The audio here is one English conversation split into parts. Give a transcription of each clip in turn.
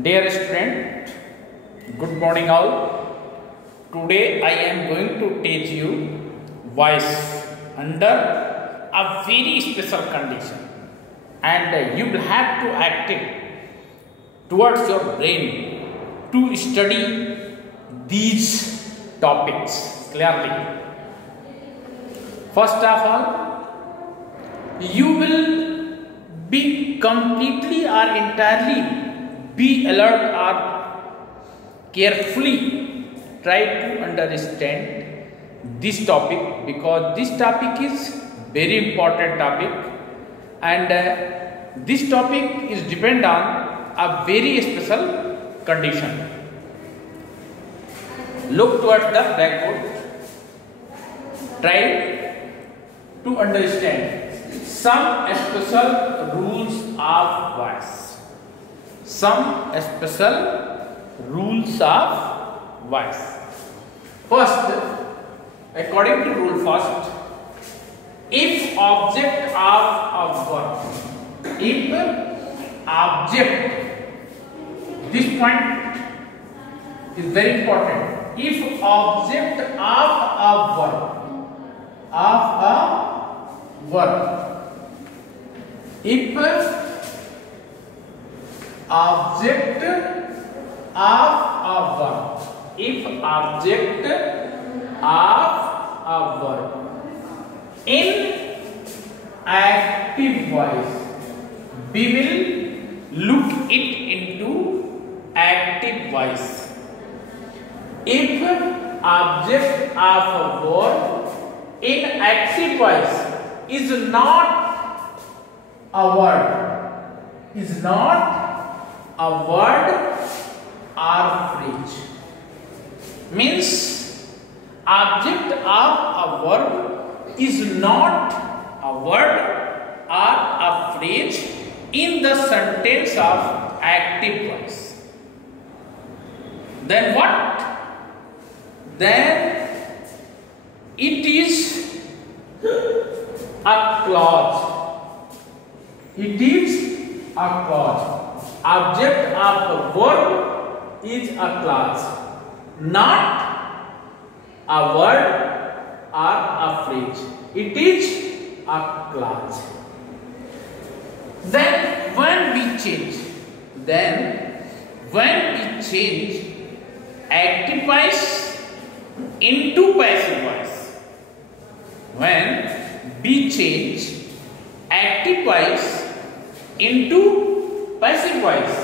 Dear student, good morning all. Today I am going to teach you voice under a very special condition, and you will have to act it towards your brain to study these topics clearly. First of all, you will be completely or entirely be alert or carefully try to understand this topic, because this topic is very important topic, and this topic is depend on a very special condition. Look towards the blackboard, try to understand some special rules of voice. Some special rules of voice. First, according to rule first, if object of a verb, if object, this point is very important. If object of a verb, if object of a verb, if object of a verb in active voice, we will look it into active voice. If object of a verb in active voice is not a word, is not a word or phrase, means object of a verb is not a word or a phrase in the sentence of active voice. Then what? Then it is a clause. It is a clause. Object of a verb is a clause, not a word or a phrase. It is a clause. Then when we change active voice into passive voice, when we change active voice into passive voice,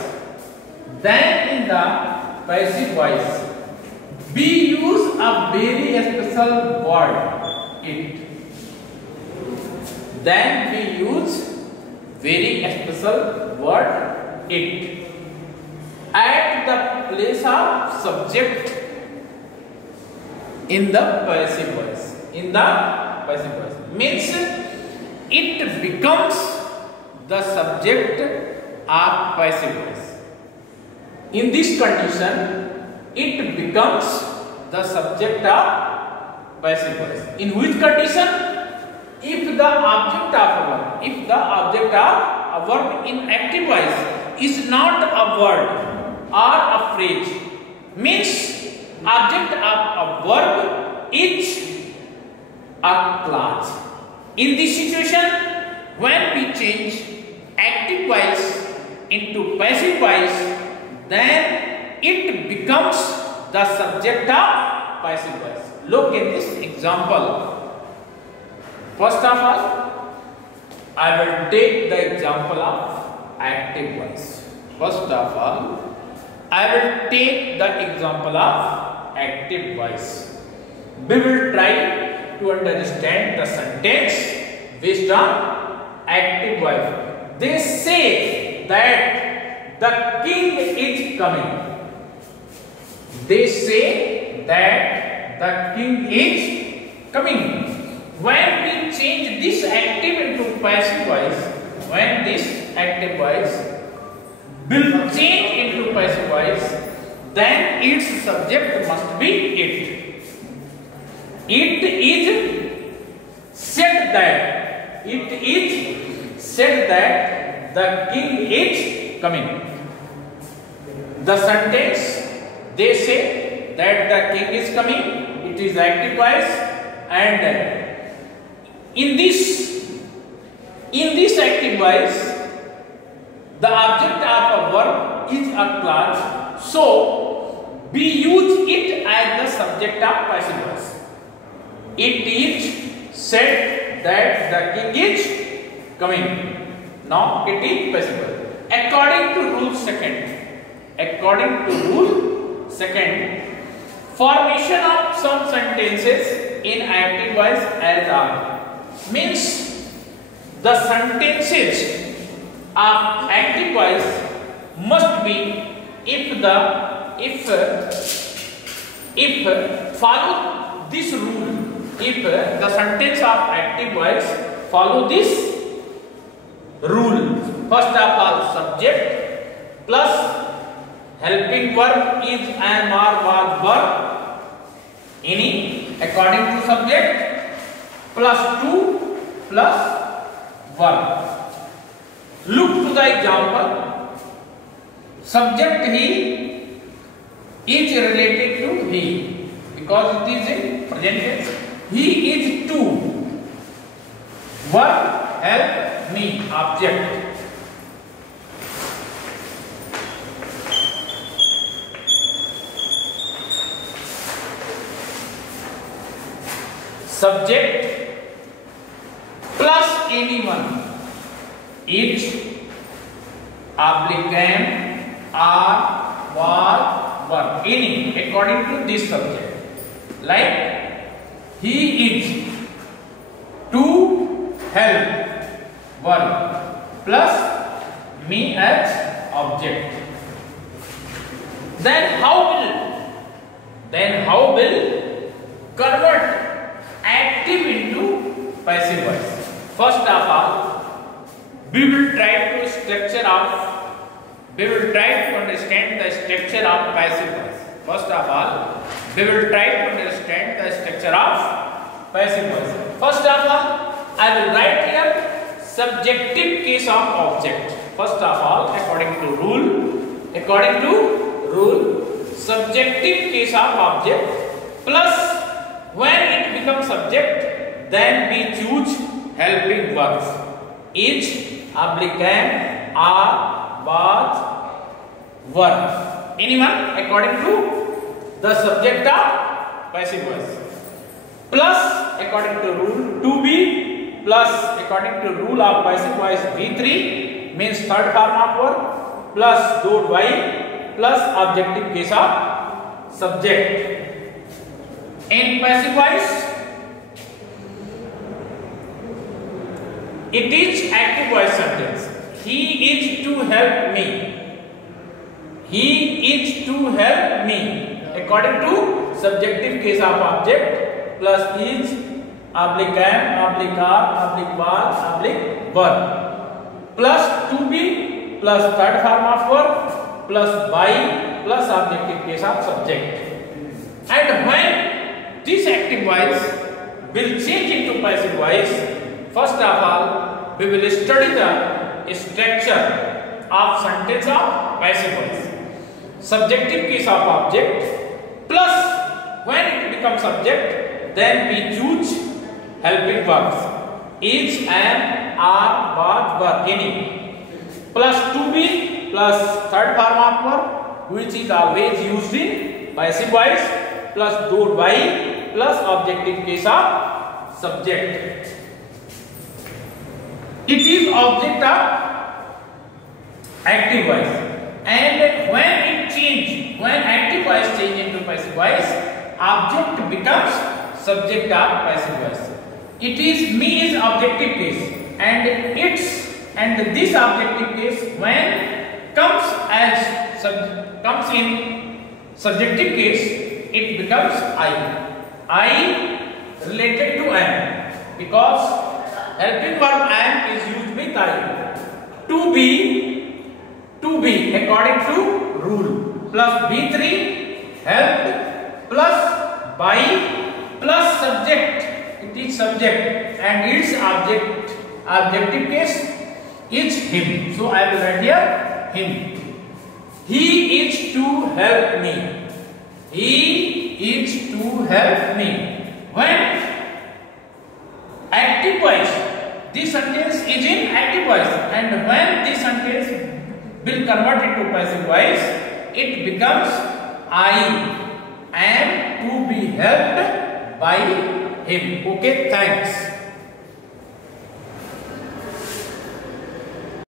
then in the passive voice we use a very special word it. Then we use very special word it at the place of subject in the passive voice. In the passive voice means it becomes the subject of passive voice. In this condition, it becomes the subject of passive voice. In which condition? If the object of a verb in active voice is not a word or a phrase, means object of a verb is a clause. In this situation, when we change active voice into passive voice, then it becomes the subject of passive voice. Look at this example. First of all, I will take the example of active voice. First of all, I will take the example of active voice. We will try to understand the sentence based on active voice. They say that the king is coming. They say that the king is coming. When we change this active into passive voice, when this active voice will change into passive voice, then its subject must be it. It is said that. It is said that the king is coming. the sentence, they say that the king is coming, it is active voice, and in this active voice the object of a verb is a clause, so we use it as the subject of passive voice. It is said that the king is coming. Now it is passive voice. According to rule second, formation of some sentences in active voice as are, means the sentences of active voice must be if follow this rule, if the sentence of active voice follow this rule. First of all, subject plus helping verb is, am, or, was, verb, any according to subject, plus to plus verb. Look to the example. Subject he is related to he because it is in present tense. He is to. Verb help me, object. Subject plus anyone, each, oblique am, are, was, were, any according to this subject. Like he is to help, verb, plus me as object. Then how will convert active into passive voice? First of all, we will try to understand the structure of passive voice. First of all, we will try to understand the structure of passive voice. First of all, I will write here subjective case of object. First of all, according to rule, subjective case of object plus when it becomes subject, then we choose helping verbs. Is, oblique am, are, was, were. Anyone according to the subject of passive voice. Plus according to rule to be, plus according to rule of passive voice V3 means third form of verb, plus dot y, plus objective case of subject. In passive voice, it is active voice sentence. He is to help me. He is to help me. According to subjective case of object, plus is, oblique am, oblique are, oblique was, oblique were. Plus to be, plus third form of verb, plus by, plus objective case of subject. And when this active voice will change into passive voice, first of all, we will study the structure of sentence of passive voice. Subjective case of object plus when it becomes subject, then we choose helping verbs. Is, am, are, was, were, any. Plus to be, plus third form of verb, which is always used in passive voice, plus dot by, plus objective case of subject. It is object of active voice, and when active voice change into passive voice, object becomes subject of passive voice. It is me is objective case, and this objective case when comes in subjective case, it becomes I related to am, because helping verb am is used with I. To be according to rule, plus B3 help, plus by, plus subject. It is subject and its objective case is him. So I will write here him. He is to help me. He is to help me. When active voice, this sentence is in active voice, and when this sentence will convert it to passive voice, it becomes I am to be helped by him. Okay, thanks.